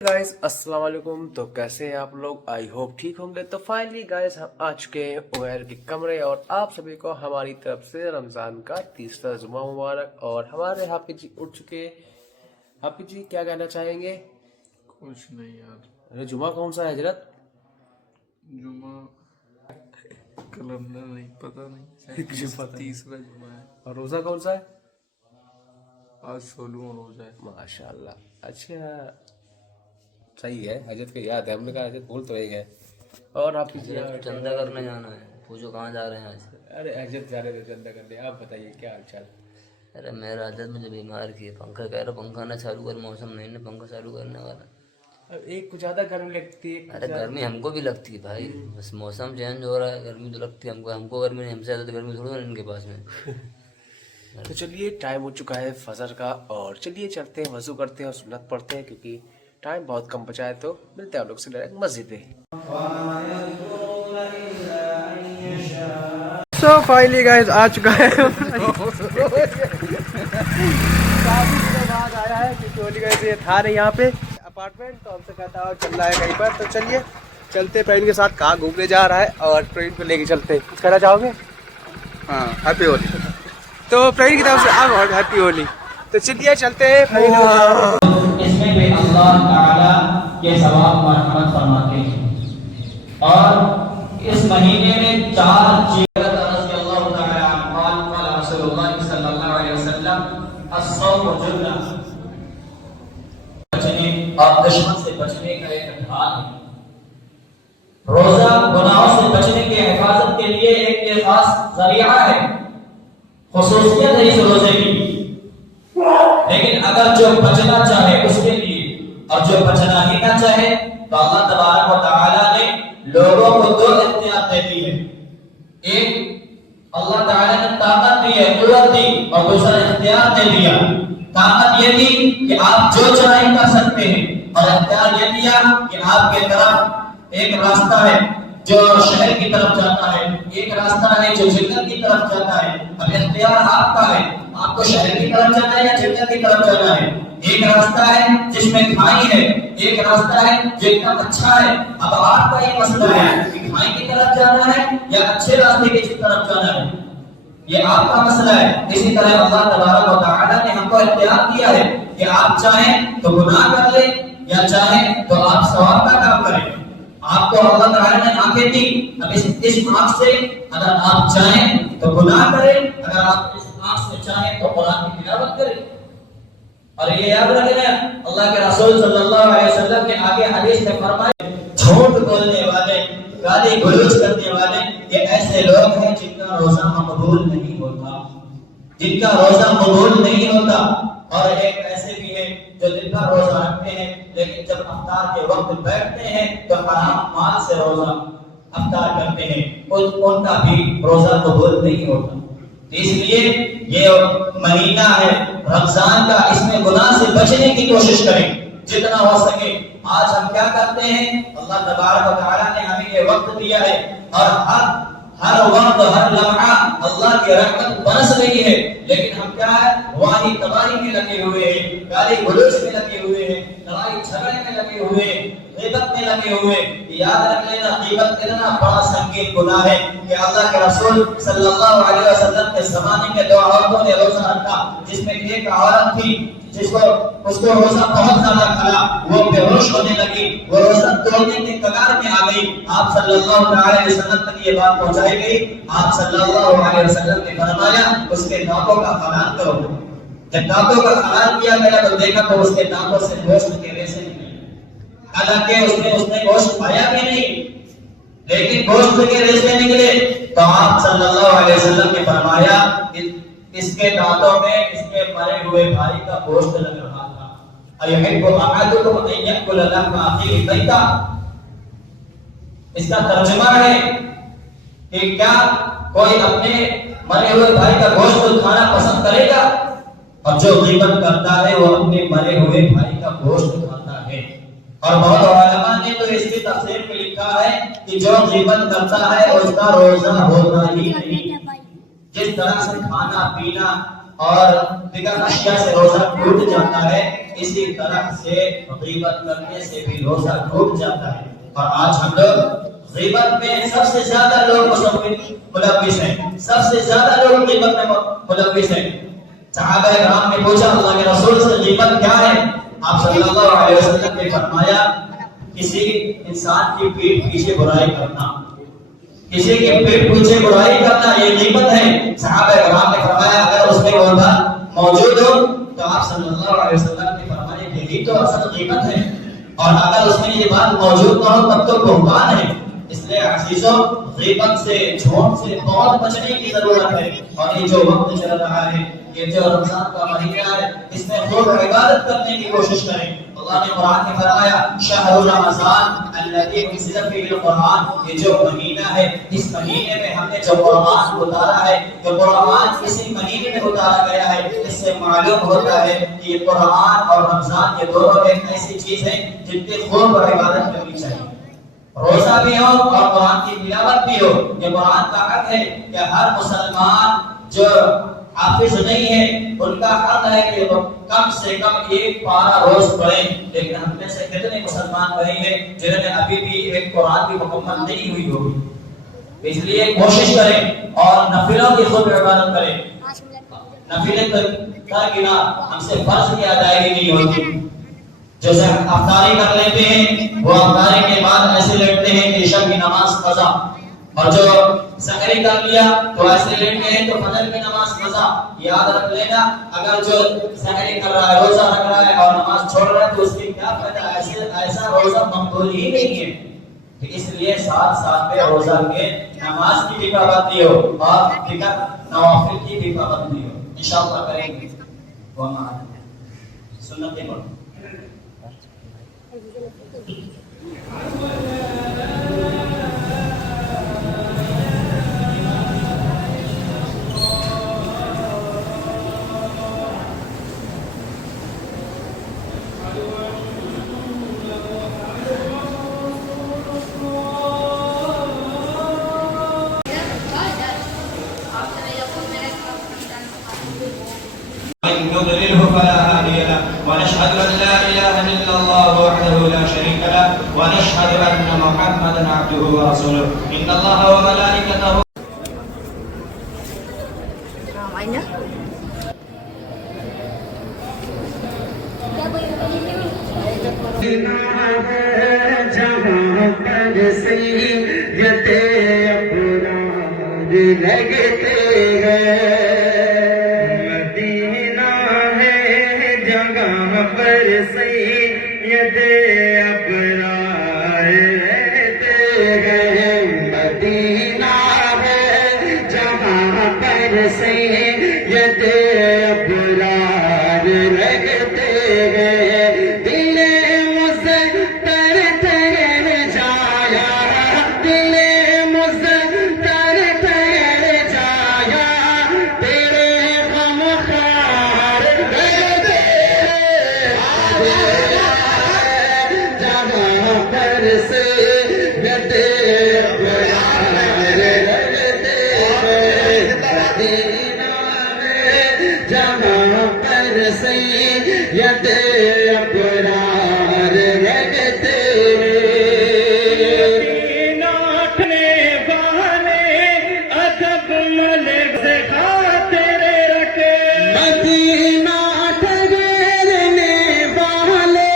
Guys अस्सलाम वालेकुम। तो कैसे हैं आप लोग? आई होप ठीक होंगे। तो फाइनली गाइस हम आ चुके हैं उमैर के कमरे और आप सभी को हमारी तरफ से रमज़ान का तीसरा जुमा मुबारक। और हमारे हाफिज जी उठ चुके हैं। हाफिज जी क्या कहना चाहेंगे? कुछ नहीं यार, अरे जुमा कौन सा है हजरत? जुमा कैलेंडर नहीं पता नहीं, तीसरा जुमा है। और रोज़ा कौन सा है? आज 16वां रोजा है। माशाल्लाह, अच्छा सही है। हजरत को याद है, हमने कहा हजरत भूल तो नहीं गए। और आप चंदा करने जाना है। पूछो कहाँ जा रहे हैं आज? अरे हजरत जा रहे थे चंदा करने। आप बताइए क्या हाल चाल? अरे मेरा आदत मुझे बीमार की है। पंखा कह रहा पंखा ना चालू कर, मौसम नहीं ना पंखा चालू करने वाला। अब एक कुछ ज़्यादा गर्मी लगती है। अरे गर्मी हमको भी लगती है भाई, बस मौसम चेंज हो रहा है। गर्मी तो लगती है हमको गर्मी नहीं, हमसे ज़्यादा तो गर्मी थोड़ी है इनके पास में। तो चलिए टाइम हो चुका है फजर का और चलिए चलते हैं, वजू करते हैं और सुन्नत पढ़ते हैं क्योंकि टाइम बहुत कम बचा है। तो मिलते हैं आप लोग से डायरेक्ट मस्जिद में। सो फाइनली गाइस आ चुका है। काफी दिनों बाद आया है क्योंकि होली गाइस ये था नहीं यहाँ पे अपार्टमेंट, तो हमसे कहता है चल रहा है कहीं पर। तो चलिए चलते प्रवीण के साथ कहाँ घूमने जा रहा है और प्रवीण को लेके चलते। कुछ कहना चाहोगे? हाँ, हैप्पी होली। तो प्रवीण की तरफ से आप हैप्पी होली। तो चलिए चलते हैं प्रवीण। इसमें भी अल्लाह ताला के सवाब मरहमत फरमाते हैं। और इस महीने में 4 चीज़ें रज़ियल्लाहु ताला अन्हु रसूलुल्लाह सल्लल्लाहु अलैहि वसल्लम अस्सौम जुन्ना, बचने और दुश्मन से बचने का एक ढाल है। रोजा गुनाहों से बचने की हिफाजत के लिए एक खास जरिया है, खुसूसियत है इस रोजे की। लेकिन अगर जो बचना चाहे उसके लिए और जो बचना ही ना चाहे तो अल्लाह तबारक व तआला ने लोगों को 2 इख्तियार दे दी है। एक अल्लाह ताला ने ताकत दी है, कुव्वत दी, और दूसरा इख्तियार दे दिया। ताकत ये दी कि आप जो चाहें कर सकते हैं और इख्तियार ये दिया कि आपके तरफ एक रास्ता है जो शहर की तरफ जाता है, एक रास्ता है जो जन्नत की तरफ जाता है। अब इख्तियार आपका है, आपको शहर की तरफ जाना है या जन्नत की तरफ जाना है। एक रास्ता है जिसमें खाई है, एक रास्ता है जो इतना अच्छा है। अब आपका ये मसला है कि खाई की तरफ जाना है या अच्छे रास्ते की तरफ जाना है, ये आपका मसला है। इसी तरह अल्लाह तबारक व तआला ने हमको इख्तियार दिया है कि आप चाहें तो गुनाह कर लें या चाहें तो आप सवाब का काम करें। आपको अल्लाह ताला ने आंखें दी, अब इस आंख से अगर आप चाहें तो गुनाह करें, अगर आप इस आंख से चाहें तो कुरान की तिलावत करें। और ये याद रखना, अल्लाह के रसूल सल्लल्लाहु अलैहि वसल्लम ने आगे हदीस में फरमाया, झूठ बोलने वाले, गाली गलौज करने वाले ये ऐसे लोग हैं जिनका रोजा मकबूल नहीं होता, जिनका रोजा कबूल नहीं होता। और एक ऐसे भी है जो दिन भर रोजा रखते हैं लेकिन जब अफ्तार के वक्त बैठते हैं तो हराम माल से रोजा अफ्तार करते हैं, उनका भी रोजा कबूल नहीं होता। इसलिए ये महीना है रमजान का, इसमें गुनाह से बचने की कोशिश करें जितना हो सके। आज हम क्या करते हैं, अल्लाह तबारक व तआला ने हमें ये वक्त दिया है और हर वक्त हर लम्हा अल्लाह की रहमत बरस रही है, लेकिन हम क्या है वाही तबाही में लगे हुए हैं, गाली गलौज में लगे हुए हैं, लड़ाई झगड़े में लगे हुए हैं, ग़ीबत में लगे हुए। याद रख लेना, ग़ीबत इतना बड़ा संगीन गुनाह है कि अल्लाह के रसूल सल्लल्लाहु अलैहि वसल्लम के ज़माने में 2 औरतों ने रोजा रखा, जिसमें एक औरत थी जिसको उसको रोजा बहुत ज्यादा खला, वो बेहोश होने लगी, वो रोजा तोड़ने के कगार में आ गई। आप सल्लल्लाहु अलैहि वसल्लम तक ये बात पहुंचाई गई। आप सल्लल्लाहु अलैहि वसल्लम ने फरमाया उसके दांतों का खलान करो। जब दांतों का खलान किया गया तो देखा तो उसके दांतों से गोश्त के रेशे निकले। हालांकि उसने गोश्त खाया भी नहीं, लेकिन गोश्त के रेशे निकले। तो आप सल्लल्लाहु अलैहि वसल्लम ने फरमाया इसके दांतों में इसके मरे हुए भाई का गोश्त लग रहा था। अयहिब्बु अहदुकुम अन याकुल लहमा अखीहि मैता। इसका तर्जुमा है कि क्या कोई अपने मरे हुए भाई का गोश्त खाना पसंद करेगा? और जो ग़ीबत करता है वो अपने मरे हुए भाई का गोश्त खाता है। और बहुत उलमा ने तो इसकी तफसीर में लिखा है कि जो ग़ीबत करता है उसका रोजा होता ही नहीं। जिस तरह से खाना पीना और दिगर अशिया से रोजा टूट जाता है, اسی طرح سے غیبت کرنے سے بھی روزہ ٹوٹ جاتا ہے. اور آج ہم لوگ غیبت میں سب سے زیادہ لوگ ملوث ہیں, سب سے زیادہ لوگ غیبت میں ملوث ہیں. صحابہ کرام نے پوچھا اللہ کے رسول سے غیبت کیا ہے؟ آپ صلی اللہ علیہ وسلم نے فرمایا کسی انسان کی پیٹھ پیچھے برائی کرنا, کسی کی پیٹھ پیچھے برائی کرنا یہ غیبت ہے. صحابہ کرام نے فرمایا اگر اس میں وہ بات موجود ہو تو آپ صلی اللہ علیہ وسلم نے فرمایا کہ یہی تو اصل غیبت ہے, اور اگر اس میں یہ بات موجود نہ ہو تب تو بہتان ہے. اس لیے عزیزوں غیبت سے جھوٹ سے بہت بچنے کی ضرورت ہے. اور یہ جو وقت چل رہا ہے, یہ جو رمضان کا مہینہ ہے, اس میں خوب عبادت کرنے کی کوشش کریں. اللہ نے قرآن میں فرمایا شہر رمضان الذی انزل فیہ القرآن, یہ جو مہینہ ہے اس مہینے میں ہم نے جو قرآن اتارا ہے, جو قرآن اسی مہینے میں اتارا گیا ہے. اس سے معلوم ہوتا ہے کہ یہ قرآن اور رمضان یہ دونوں ایک ایسی چیز ہے جن کی خوب عبادت کرنی چاہیے. روزہ بھی ہو اور قرآن کی تلاوت بھی ہو. یہ قرآن کا حق ہے کہ ہر مسلمان جو حافظ نہیں ہے ان کا حق ہے کہ وہ کم سے کم ایک پارہ روز پڑھیں. لیکن ہم میں سے کتنے مسلمان بھائی ہیں جنہوں نے ابھی بھی ایک قرآن بھی مکمل نہیں ہوئی ہوگی. اس لیے کوشش کریں اور نفلوں کی خوب عبادت کریں. نفلیں کر کے ہم سے فرض کی ادائیگی نہیں ہوتی. جیسے افطاری کر لیتے ہیں وہ افطاری کے بعد ایسے لیٹتے ہیں کہ عشاء کی نماز قضا, اور جو سحری کر لیا تو ایسے لیٹتے ہیں تو فجر کی نماز قضا. یاد رکھ لینا اگر جو سحری کر رہا ہے روزہ رکھ رہا ہے اور نماز چھوڑ رہا ہے تو اس کی کیا فائدہ, ایسا روزہ مقبول ہی نہیں ہے. اس لیے ساتھ ساتھ میں روزہ کے نماز کی بھی پابندی ہو اور نوافل کی بھی پابندی ہو. انشاءاللہ کریں گے. سنتیں پڑھو. يضلله فلا هادي له ونشهد ان لا اله الا الله وحده لا شريك له ونشهد ان محمدا عبده ورسوله ان الله وملائكته جہاں پر سید ابرار لگتے ہیں, مدینہ ہے جہاں پر سید ابرار رہتے ہیں. مدینہ ہے جہاں پر سید ابرار رہتے ہیں. دل مزتر تر جایا, دل مزتر تر جایا, تیرے غم خوار رہتے ہیں. جہاں پر سید ابرار رہتے ہیں. مدینہ ہے جہاں پر سید ابرار رہتے ہیں. ناٹنے والے ادب مل سے خاطر رکھے, مدینہ ٹھہرنے والے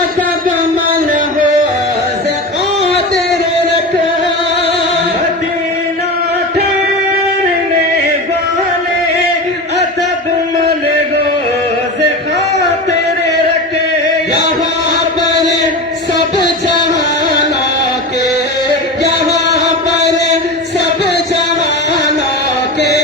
ادب مل ہو سے خاطر رکھے. مدینہ ٹھہرنے والے ادب مل ہو سے خاطر رکھے. یہاں پر سب جہانوں کے, یہاں پر سب جہانوں کے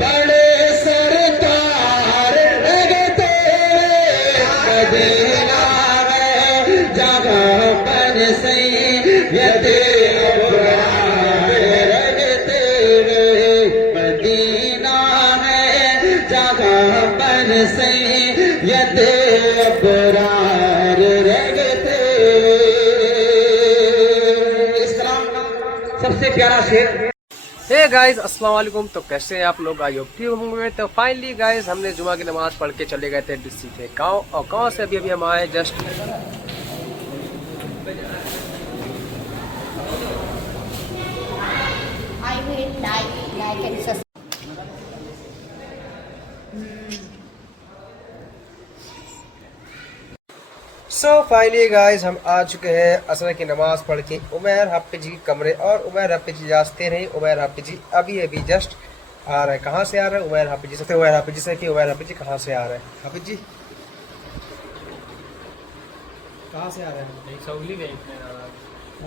بڑے سرکار رہتے ہیں. مدینہ ہے جہاں پر سید ابرار رہتے ہیں. مدینہ ہے جہاں پر سید ابرار رہتے ہیں. اسلام کا سب سے پیارا شعر हे गाइस अस्सलाम वालेकुम। तो कैसे हैं आप लोग? आई होप ठीक होंगे। तो फाइनली गाइस हमने जुमा की नमाज पढ़ के चले गए थे सीधे गाँव, और गाँव से अभी हम आए just I will like and subscribe. So finally guys हम आ चुके हैं असर की नमाज पढ़ के उमैर हाफिज जी के कमरे, और उमैर हाफिज जी जाते नहीं। उमैर हाफिज जी अभी जस्ट आ रहे हैं। कहाँ से आ रहे हैं? उमैर हाफिज जी से। उमैर हाफिज जी से कि उमैर हाफिज जी कहाँ से आ रहे हैं? हाफिज जी कहाँ से आ रहे हैं? सऊली गए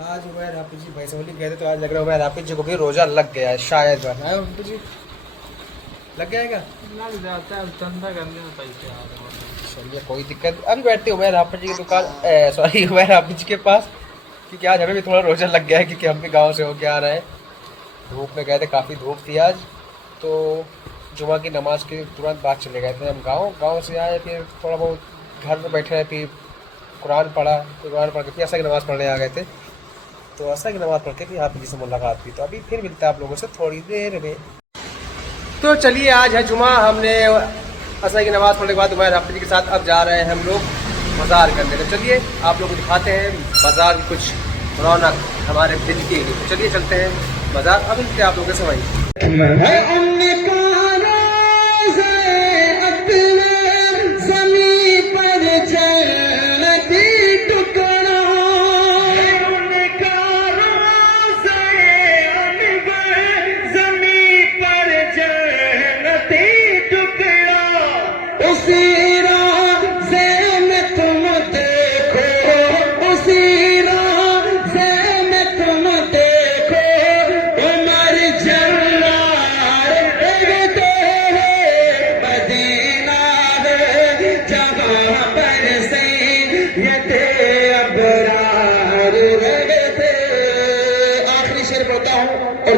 आज उमैर हाफिज जी भैंसौली गए थे, तो आज लग रहा है उमैर हाफिज जी को भी रोज़ा लग गया है शायद। हाफिज जी लग जाएगा? लग जाता है, धंधा करने में पैसे आ रहे हैं। चलिए कोई दिक्कत। अभी बैठते हैं उमैर हाफिज जी की दुकान, सॉरी उमैर हाफिज जी के पास, क्योंकि आज हमें भी थोड़ा रोज़ा लग गया है, क्योंकि हम भी गांव से होके आ रहे हैं। धूप में गए थे, काफ़ी धूप थी आज, तो जुमा की नमाज के तुरंत बाद चले गए थे हम गांव से आए, फिर थोड़ा बहुत घर में बैठे रहे, फिर कुरान पढ़ा, कुरान पढ़ के फिर असर की नमाज़ पढ़ने आ गए थे। तो असर की नमाज़ पढ़ के फिर हाफिज जी से मुलाकात हुई। तो अभी फिर मिलता है आप लोगों से थोड़ी देर में। तो चलिए आज है जुमा, हमने असर की नमाज़ पढ़ने के बाद उमैर हाफिज जी के साथ अब जा रहे हैं हम लोग बाज़ार करने। तो चलिए आप लोग को दिखाते हैं बाज़ार की कुछ रौनक हमारे दिल की। तो चलिए चलते हैं बाज़ार। अब मिलते हैं आप लोगों से वहीं।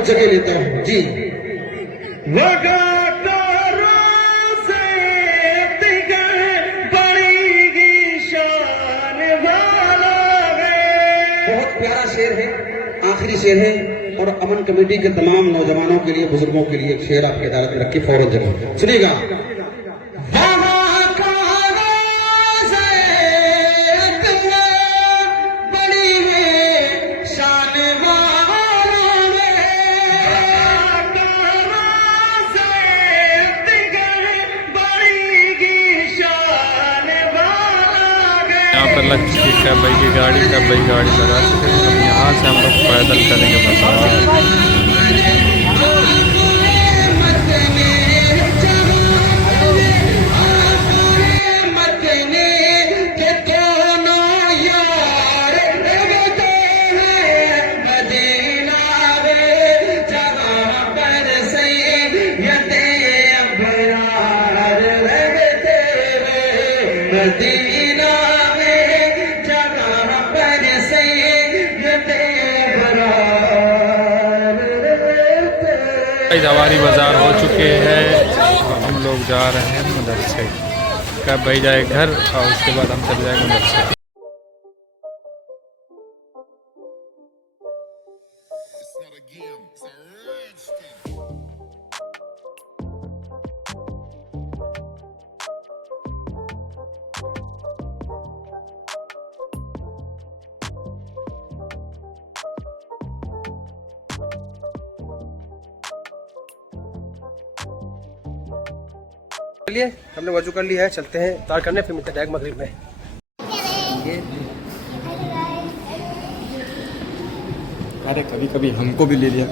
जगह लेता हूँ जी। बहुत प्यारा शेर है, आखिरी शेर है, और अमन कमेटी के तमाम नौजवानों के लिए, बुजुर्गों के लिए एक शेर आपकी अदालत में रखी, फौरन जगह सुनिएगा। यहाँ पर लग चुकी है कैब भाई की गाड़ी, कैब भाई गाड़ी लगा चुके हैं। अब यहाँ से हम लोग पैदल करेंगे बाजार। हमारी बाजार हो चुके हैं, हम लोग जा रहे हैं मदरसे। कब भाई जाए घर, और उसके बाद हम चले जाएंगे मदरसे। चलिए हमने वजू कर लिया है, चलते हैं इफ्तार करने, फिर मिलते हैं मगरिब में। अरे कभी कभी हमको भी ले लिया।